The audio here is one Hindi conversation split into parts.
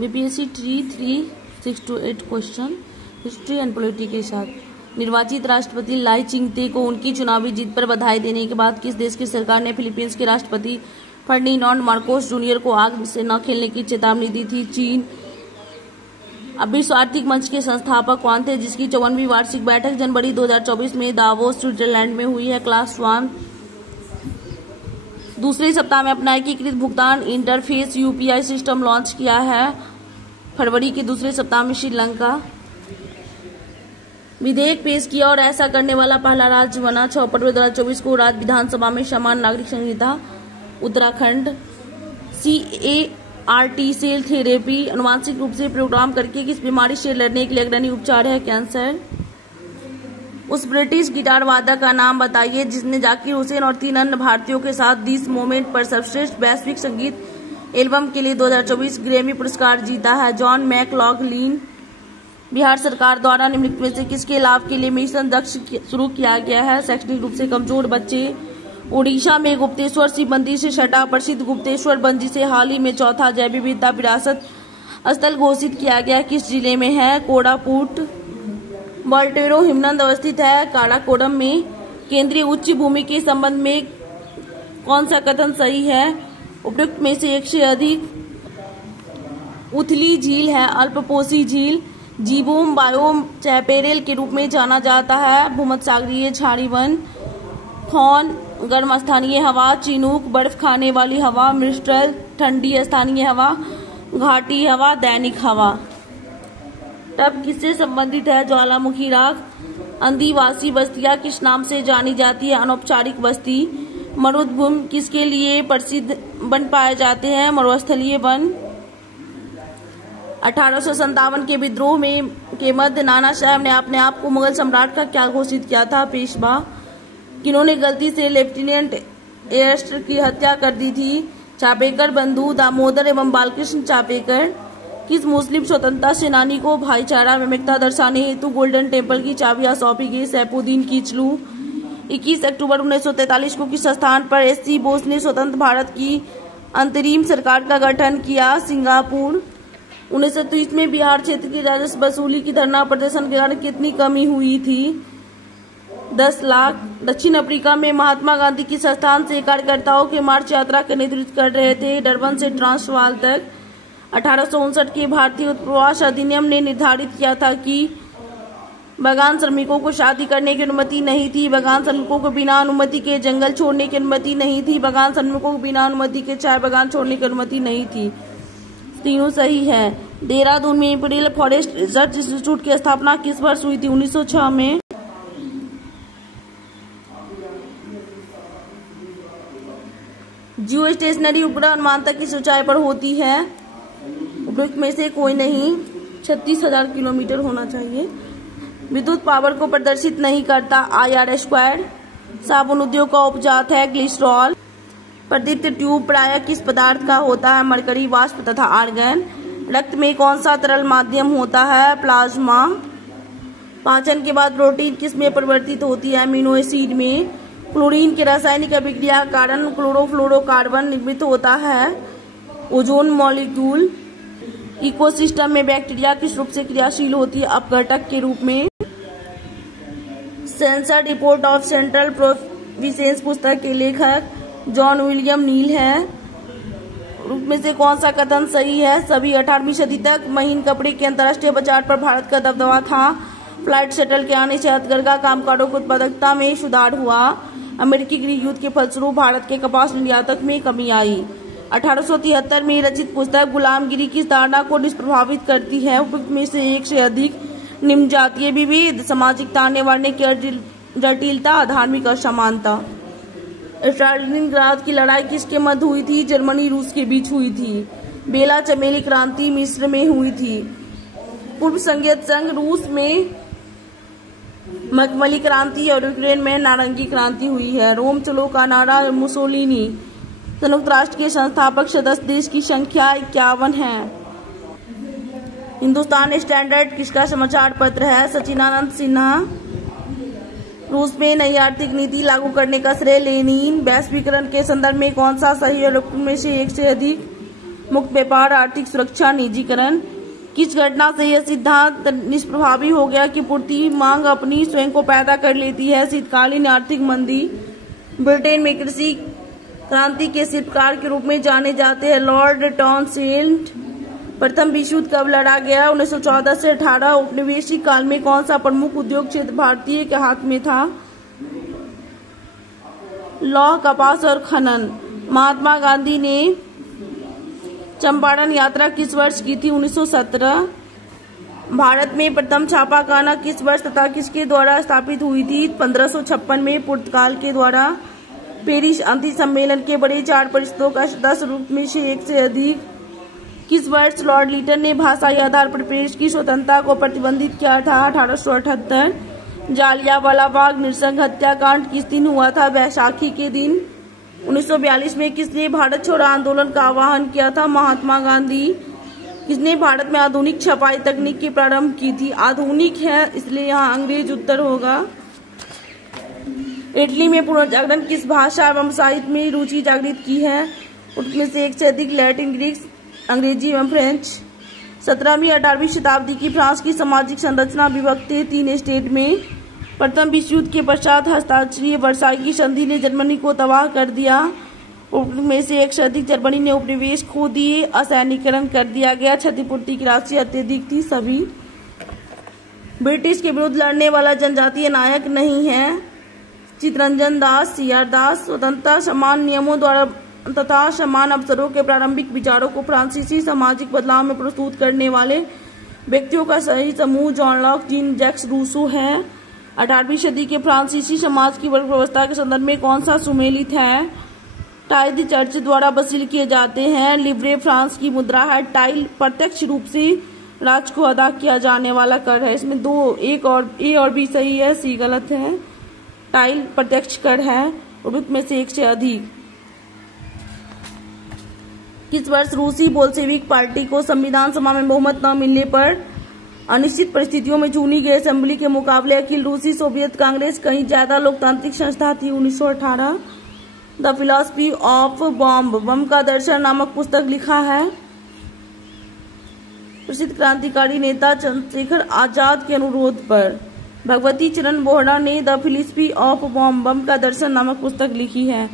BPSC 33628 question history and polity के साथ। निर्वाचित राष्ट्रपति लाई चिंगते को उनकी चुनावी जीत पर बधाई देने के बाद किस देश की सरकार ने फिलीपींस के राष्ट्रपति फर्डिनांड मार्कोस जूनियर को आग से न खेलने की चेतावनी दी थी? चीन। अब विश्व आर्थिक मंच के संस्थापक कौन थे जिसकी 54वीं वार्षिक बैठक जनवरी 2024 में दावोस स्विट्जरलैंड में हुई है? क्लास 1। दूसरे सप्ताह में अपना एकीकृत भुगतान इंटरफेस यूपीआई सिस्टम लॉन्च किया है फरवरी के दूसरे सप्ताह में श्रीलंका। विधेयक पेश किया और ऐसा करने वाला पहला राज्य बना। 6 फरवरी 2024 को राज्य विधानसभा में समान नागरिक संहिता उत्तराखंड। CAR-T सेल थेरेपी अनुवांशिक रूप से प्रोग्राम करके किस बीमारी से लड़ने के लिए अग्रणी उपचार है? कैंसर। उस ब्रिटिश गिटार वादक का नाम बताइए जिसने जाकिर हुसैन और 3 अन्य भारतीयों के साथ दिस मोमेंट पर सर्वश्रेष्ठ वैश्विक संगीत एल्बम के लिए 2024 ग्रैमी पुरस्कार जीता है? John McLaughlin. बिहार सरकार द्वारा निम्नलिखित में से किसके लाभ के लिए मिशन दक्ष शुरू किया गया है? शैक्षणिक रूप से कमजोर बच्चे। ओडिशा में गुप्तेश्वर शिव मंदिर से छठा प्रसिद्ध गुप्तेश्वर बन जिसे हाल ही में चौथा जैव विविधता विरासत स्थल घोषित किया गया किस जिले में है? कोड़ापुट। वोल्टेरो हिमनद अवस्थित है काराकोरम में। केंद्रीय उच्च भूमि के संबंध में कौन सा कथन सही है? उपयुक्त में से एक से अधिक। उथली झील है अल्पपोषी झील। जीबोम बायोम चैपेरेल के रूप में जाना जाता है भूमध्यसागरीय झाड़ी वन। खौन गर्म स्थानीय हवा। चिनूक बर्फ खाने वाली हवा। मिस्ट्रल ठंडी स्थानीय हवा। घाटी हवा दैनिक हवा। तब किससे संबंधित है? ज्वालामुखी राख। आदिवासी बस्तियां किस नाम से जानी जाती है? अनौपचारिक बस्ती। मरुद्भूमि किसके लिए प्रसिद्ध वन पाए जाते हैं? मरुस्थलीय वन। 1857 के विद्रोह में के मध्य नाना साहब ने अपने आप को मुगल सम्राट का क्या घोषित किया था? पेशवा। किन्होंने गलती से लेफ्टिनेंट एयरस्टर की हत्या कर दी थी? चापेकर बंधु दामोदर एवं बालकृष्ण चापेकर। किस मुस्लिम स्वतंत्रता सेनानी को भाईचारा विविधता दर्शाने हेतु गोल्डन टेम्पल की चाबियां सौंपी गई? सैफुद्दीन किचलू। 21 अक्टूबर 1943 को किस स्थान पर एससी बोस ने स्वतंत्र भारत की अंतरिम सरकार का गठन किया? सिंगापुर। 1930 में बिहार क्षेत्र की राजस्व वसूली की धरना प्रदर्शन के कारण कितनी कमी हुई थी? 10 लाख। दक्षिण अफ्रीका में महात्मा गांधी किस स्थान से कार्यकर्ताओं के मार्च यात्रा का नेतृत्व कर रहे थे? डरबन से ट्रांसवाल तक। 1859 के भारतीय उत्प्रवास अधिनियम ने निर्धारित किया था कि बागान श्रमिकों को शादी करने की अनुमति नहीं थी। बागान श्रमिकों को बिना अनुमति के जंगल छोड़ने की अनुमति नहीं थी। बागान श्रमिकों को बिना अनुमति के चाय बागान छोड़ने की अनुमति नहीं थी। तीनों सही है। देहरादून में इंपीरियल फॉरेस्ट रिसर्च इंस्टीट्यूट की स्थापना किस वर्ष हुई थी? 1906 में। जियो स्टेशनरी उपग्रह अनुमानतः किस ऊंचाई पर होती है? उपयुक्त में से कोई नहीं। 36,000 किलोमीटर होना चाहिए। विद्युत पावर को प्रदर्शित नहीं करता IR²। साबुन उद्योग का उपजात है ग्लिसरॉल। प्रदीप्त ट्यूब प्रायः किस पदार्थ का होता है? मरकरी वाष्प तथा आर्गन। रक्त में कौन सा तरल माध्यम होता है? प्लाज्मा। पाचन के बाद प्रोटीन किस में परिवर्तित होती है? अमीनो एसिड में। क्लोरीन के रासायनिक अभिक्रिया के कारण क्लोरोफ्लोरोकार्बन निर्मित होता है ओजोन मॉलिक्यूल। इकोसिस्टम में बैक्टीरिया किस रूप से क्रियाशील होती है? अपघटक के रूप में। Sensor report of central provinces पुस्तक के लेखक जॉन विलियम नील है। रूप में से कौन सा कथन सही है? सभी 18वीं सदी तक महीन कपड़े के अंतर्राष्ट्रीय बाजार पर भारत का दबदबा था। फ्लाइट शटल के आने से हथकरघा कामगारों की उत्पादकता में सुधार हुआ। अमेरिकी गृह युद्ध के फलस्वरूप भारत के कपास निर्यातक में कमी आई। 1873 में रचित पुस्तक गुलामगिरी की धारणा को निष्प्रभावित करती है? उपयुक्त में से एक से अधिक। निम्न जातीय विभेद, सामाजिक ताने बाने की जटिलता, धार्मिक असमानता। स्टालिनग्राद की लड़ाई किसके मध्य हुई थी? जर्मनी रूस के बीच हुई थी। बेला चमेली क्रांति मिस्र में हुई थी। पूर्व सोवियत संघ रूस में मखमली क्रांति और यूक्रेन में नारंगी क्रांति हुई है। रोम चलो का नारा मुसोलिनी। संयुक्त राष्ट्र के संस्थापक सदस्य देश की संख्या 51 है। हिंदुस्तान स्टैंडर्ड किसका समाचार पत्र है? सचिनानंद सिन्हा। रूस में नई आर्थिक नीति लागू करने का श्रेय लेनिन। वैश्वीकरण के संदर्भ में कौन सा सही और उपयुक्त में से एक से अधिक? मुक्त व्यापार, आर्थिक सुरक्षा, निजीकरण। किस घटना से यह सिद्धांत निष्प्रभावी हो गया कि पूर्ति मांग अपनी स्वयं को पैदा कर लेती है? शीतकालीन आर्थिक मंदी। ब्रिटेन में कृषि क्रांति के शिल्पकार के रूप में जाने जाते हैं लॉर्ड टाउनशेंड। प्रथम विश्व युद्ध कब लड़ा गया? 1914 से 18। औपनिवेशिक काल में कौन सा प्रमुख उद्योग क्षेत्र भारतीय के हाथ में था? लौह, कपास और खनन। महात्मा गांधी ने चंपारण यात्रा किस वर्ष की थी? 1917। भारत में प्रथम छापाखाना किस वर्ष तथा किसके द्वारा स्थापित हुई थी? 1556 में पुर्तगाल के द्वारा। पेरिस शांति सम्मेलन के बड़े 4 परिषदों का सदस्य रूप में से एक से अधिक। किस वर्ष लॉर्ड लिटन ने भाषाई आधार पर प्रेस की स्वतंत्रता को प्रतिबंधित किया था? 1878। जालियांवाला बाग नृशंस हत्याकांड किस दिन हुआ था? बैसाखी के दिन। 1942 में किसने भारत छोड़ो आंदोलन का आह्वान किया था? महात्मा गांधी। किसने भारत में आधुनिक छपाई तकनीक की प्रारंभ की थी? आधुनिक है इसलिए यहाँ अंग्रेज उत्तर होगा। इटली में पुनर्जागरण किस भाषा एवं साहित्य में रुचि जागृत की है? उनमें से एक से अधिक लैटिन, ग्रीक, अंग्रेजी एवं फ्रेंच। 17वीं 18वीं शताब्दी की फ्रांस की सामाजिक संरचना विभक्त है 3 स्टेट में। प्रथम विश्व युद्ध के पश्चात हस्ताक्षरीय वर्साई की संधि ने जर्मनी को तबाह कर दिया। उनमें से एक से अधिक जर्मनी ने उपनिवेश खो दिए, असैनिकरण कर दिया गया, क्षतिपूर्ति की राशि अत्यधिक थी सभी। ब्रिटिश के विरुद्ध लड़ने वाला जनजातीय नायक नहीं है? चित्तरंजन दास, सीआर दास। स्वतंत्रता, समान नियमों द्वारा तथा समान अवसरों के प्रारंभिक विचारों को फ्रांसीसी सामाजिक बदलाव में प्रस्तुत करने वाले व्यक्तियों का सही समूह John Locke, Jean Jacques Rousseau है। 18वीं सदी के फ्रांसीसी समाज की वर्ग व्यवस्था के संदर्भ में कौन सा सुमेलित है? टाइल चर्च द्वारा वसूल किए जाते हैं। लिब्रे फ्रांस की मुद्रा है। टाइल प्रत्यक्ष रूप से राज्य को अदा किया जाने वाला कर है। इसमें एक और ए और बी सही है, सी गलत है। टाइल प्रत्यक्ष कर है, उर्दू में से एक से अधिक। किस वर्ष रूसी बोल्शेविक पार्टी को संविधान सभा में बहुमत न मिलने पर अनिश्चित परिस्थितियों में चुनी गई असेंबली के मुकाबले अखिल रूसी सोवियत कांग्रेस कहीं ज्यादा लोकतांत्रिक संस्था थी? 1918। द फिलॉसफी ऑफ बॉम्ब, बम का दर्शन नामक पुस्तक लिखा है प्रसिद्ध क्रांतिकारी नेता चंद्रशेखर आजाद के अनुरोध पर। भगवती चरण बोहरा ने द फिलॉसफी ऑफ बॉम्ब, बम का दर्शन नामक पुस्तक लिखी है।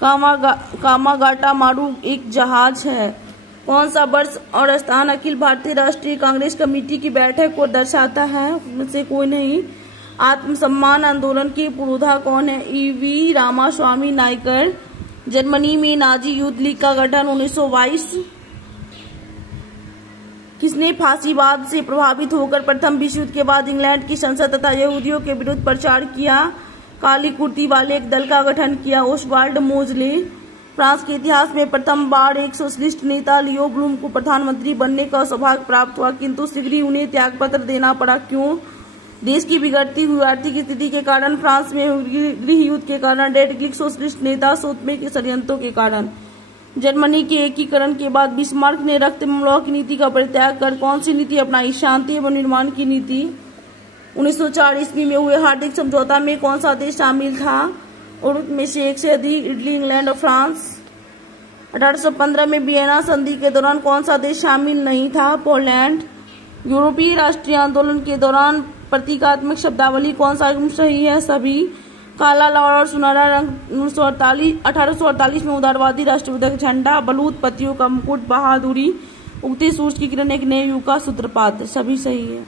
कामागाटा मारू एक जहाज है। कौन सा वर्ष और स्थान अखिल भारतीय राष्ट्रीय कांग्रेस कमेटी की बैठक को दर्शाता है? उनमें से कोई नहीं। आत्मसम्मान आंदोलन के पुरोधा कौन है? ईवी रामास्वामी नायकर। जर्मनी में नाजी युद्ध लीग का गठन 1922। किसने फांसीवाद से प्रभावित होकर प्रथम विश्व युद्ध के बाद इंग्लैंड की संसद तथा यहूदियों के विरुद्ध प्रचार किया? काली कुर्ती वाले एक दल का गठन किया, ओस्वाल्ड मोजले। फ्रांस के इतिहास में प्रथम बार एक सोशलिस्ट नेता लियो ब्लूम को प्रधानमंत्री बनने का सौभाग्य प्राप्त हुआ, किंतु शीघ्र ही उन्हें त्यागपत्र देना पड़ा। क्यों? देश की बिगड़ती हुई आर्थिक स्थिति के कारण, फ्रांस में गृह युद्ध के कारण, डेड ग्रीक सोशलिस्ट नेता सोतमे के षड्यंत्रों के कारण। जर्मनी के एकीकरण के बाद बिस्मार्क ने रक्त एवं लौह की नीति का परित्याग कर कौन सी नीति अपनाई? शांति एवं निर्माण की नीति। 1904 ईस्वी में हुए हार्दिक समझौता में कौन सा देश शामिल था? और उनमें से एक से अधिक इटली, इंग्लैंड और फ्रांस। 1815 में वियना संधि के दौरान कौन सा देश शामिल नहीं था? पोलैंड। यूरोपीय राष्ट्रीय आंदोलन के दौरान प्रतीकात्मक शब्दावली कौन सा सही है? सभी। काला, लाल और सुनहरा रंग 1848 में उदारवादी राष्ट्रवादी का झंडा। बलूत पत्तियों का मुकुट, बहादुरी। उगते सूरज की किरण एक नए युग का सूत्रपात, सभी सही है।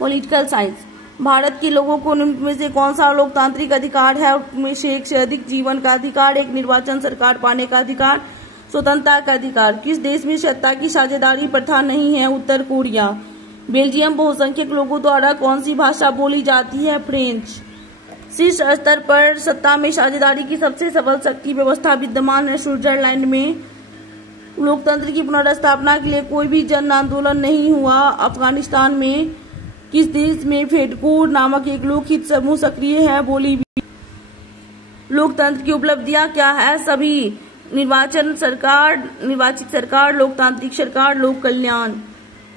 Political science. भारत के लोगों को निम्न में से कौन सा लोकतांत्रिक अधिकार है? उनमें से एक से अधिक जीवन का अधिकार, एक निर्वाचन सरकार पाने का अधिकार, स्वतंत्रता का अधिकार। किस देश में सत्ता की साझेदारी प्रथा नहीं है? उत्तर कोरिया। बेल्जियम बहुसंख्यक लोगों द्वारा कौन सी भाषा बोली जाती है? फ्रेंच। शीर्ष स्तर पर सत्ता में साझेदारी की सबसे सबल शक्ति व्यवस्था विद्यमान है स्विट्जरलैंड में। लोकतंत्र की पुनर्स्थापना के लिए कोई भी जन आंदोलन नहीं हुआ अफगानिस्तान में। किस देश में फेडकोर नामक एक लोकहित समूह सक्रिय है? बोलीविया। लोकतंत्र की उपलब्धियां क्या है? सभी। निर्वाचित सरकार, लोकतांत्रिक सरकार, लोक कल्याण।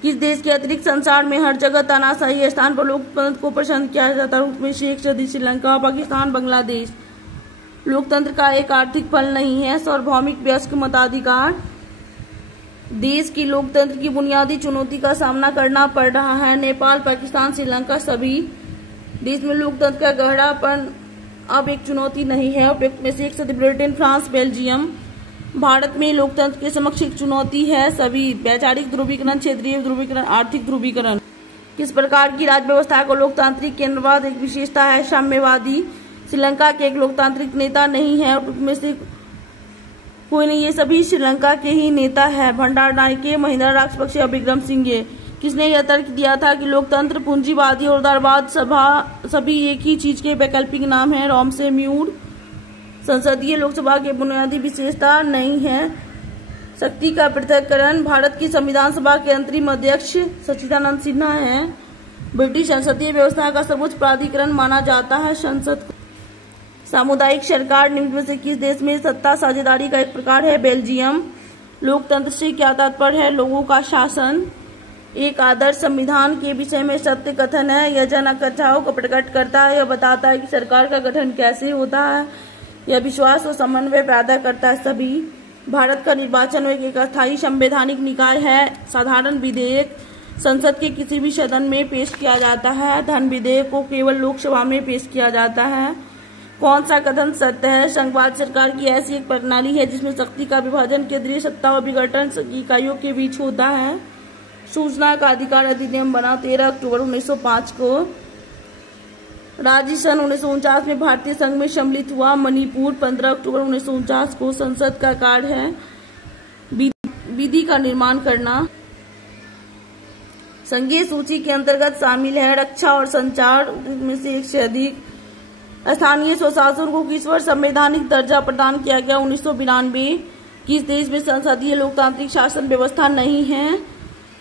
किस देश के अतिरिक्त संसार में हर जगह तानाशाही स्थान पर लोकतंत्र को पसंद किया जाता है? उसमें से एक से अधिक श्रीलंका, पाकिस्तान, बांग्लादेश। लोकतंत्र का एक आर्थिक फल नहीं है सार्वभौमिक वयस्क मताधिकार। देश की लोकतंत्र की बुनियादी चुनौती का सामना करना पड़ रहा है। नेपाल, पाकिस्तान, श्रीलंका सभी देश में लोकतंत्र का गहरापन अब एक चुनौती नहीं है। उपयुक्त में से एक सदी ब्रिटेन, फ्रांस, बेल्जियम। भारत में लोकतंत्र के समक्ष एक चुनौती है सभी वैचारिक ध्रुवीकरण, क्षेत्रीय ध्रुवीकरण, आर्थिक ध्रुवीकरण। किस प्रकार की राज्य व्यवस्था को लोकतांत्रिक केंद्रवाद एक विशेषता है साम्यवादी। श्रीलंका के एक लोकतांत्रिक नेता नहीं है, में से कोई नहीं, ये सभी श्रीलंका के ही नेता है। भंडारनायके, महिंदा राजपक्षे और विक्रम सिंघे। किसने यह तर्क दिया था कि लोकतंत्र, पूंजीवादी और उदारवाद सभी एक ही चीज के वैकल्पिक नाम है। रॉमसे म्यूर। संसदीय लोकसभा की बुनियादी विशेषता नहीं है शक्ति का पृथक्करण। भारत की संविधान सभा के अंतरिम अध्यक्ष सच्चिदानंद सिन्हा है। ब्रिटिश संसदीय व्यवस्था का सर्वोच्च प्राधिकरण माना जाता है संसद को। सामुदायिक सरकार निम्न में से किस देश में सत्ता साझेदारी का एक प्रकार है। बेल्जियम। लोकतंत्र से क्या तात्पर्य है। लोगों का शासन। एक आदर्श संविधान के विषय में सत्य कथन है। यह जन आकांक्षाओं को प्रकट करता है। यह बताता है कि सरकार का गठन कैसे होता है। यह विश्वास और समन्वय पैदा करता है सभी। भारत का निर्वाचन एक अस्थायी संवैधानिक निकाय है। साधारण विधेयक संसद के किसी भी सदन में पेश किया जाता है। धन विधेयक को केवल लोकसभा में पेश किया जाता है। कौन सा कथन सत्य है। संघवाद सरकार की ऐसी एक प्रणाली है जिसमें शक्ति का विभाजन केंद्रीय सत्ता और विघटन इकाइयों के बीच होता है। सूचना का अधिकार अधिनियम बना 13 अक्टूबर 1905 को। राज्य सन 1949 में भारतीय संघ में सम्मिलित हुआ। मणिपुर 15 अक्टूबर 1949 को। संसद का कार्य है विधि का निर्माण करना। संघीय सूची के अंतर्गत शामिल है रक्षा और संचार में से एक से अधिक। स्थानीय स्वशासन को किस वर्ष संवैधानिक दर्जा प्रदान किया गया। 1992। किस देश में संसदीय लोकतांत्रिक शासन व्यवस्था नहीं है।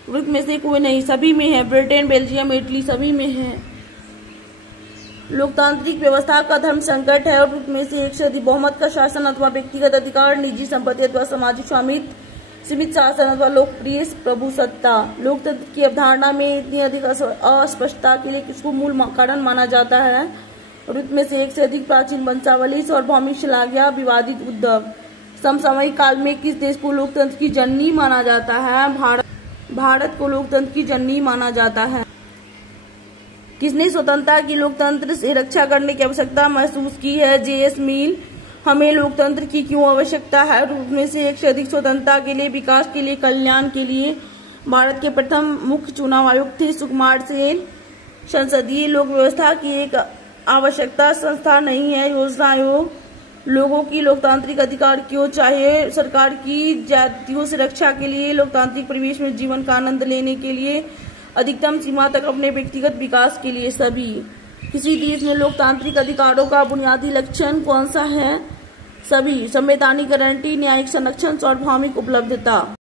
में से कोई नहीं, सभी में है। ब्रिटेन, बेल्जियम, इटली सभी में है। लोकतांत्रिक व्यवस्था का धर्म संकट है और में से एक से अधिक बहुमत का शासन अथवा व्यक्तिगत अधिकार, निजी संपत्ति अथवा सामाजिक स्वामित्व, सीमित शासन अथवा लोकप्रिय प्रभुसत्ता। लोकतंत्र की अवधारणा में इतनी अधिक अस्पष्टता के लिए किसको मूल कारण माना जाता है। और में से एक से अधिक प्राचीन वंशावली और भौमिक श्लाघ्या विवादित उद्धव। समसामयिक काल में किस देश को लोकतंत्र की जननी माना जाता है। भारत को लोकतंत्र की जननी माना जाता है। किसने स्वतंत्रता की लोकतंत्र से रक्षा करने की आवश्यकता महसूस की है। जे.एस. मिल। हमें लोकतंत्र की क्यों आवश्यकता है। उसमें से एक से अधिक स्वतंत्रता के लिए, विकास के लिए, कल्याण के लिए। भारत के प्रथम मुख्य चुनाव आयुक्त थे सुकुमार सेन। संसदीय लोक व्यवस्था की एक आवश्यकता संस्था नहीं है योजना आयोग। लोगों की लोकतांत्रिक अधिकार क्यों चाहिए। सरकार की जातियों से रक्षा के लिए, लोकतांत्रिक परिवेश में जीवन का आनंद लेने के लिए, अधिकतम सीमा तक अपने व्यक्तिगत विकास के लिए सभी। किसी देश में लोकतांत्रिक अधिकारों का बुनियादी लक्षण कौन सा है। सभी। संवैधानिक गारंटी, न्यायिक संरक्षण, सार्वभौमिक उपलब्धता।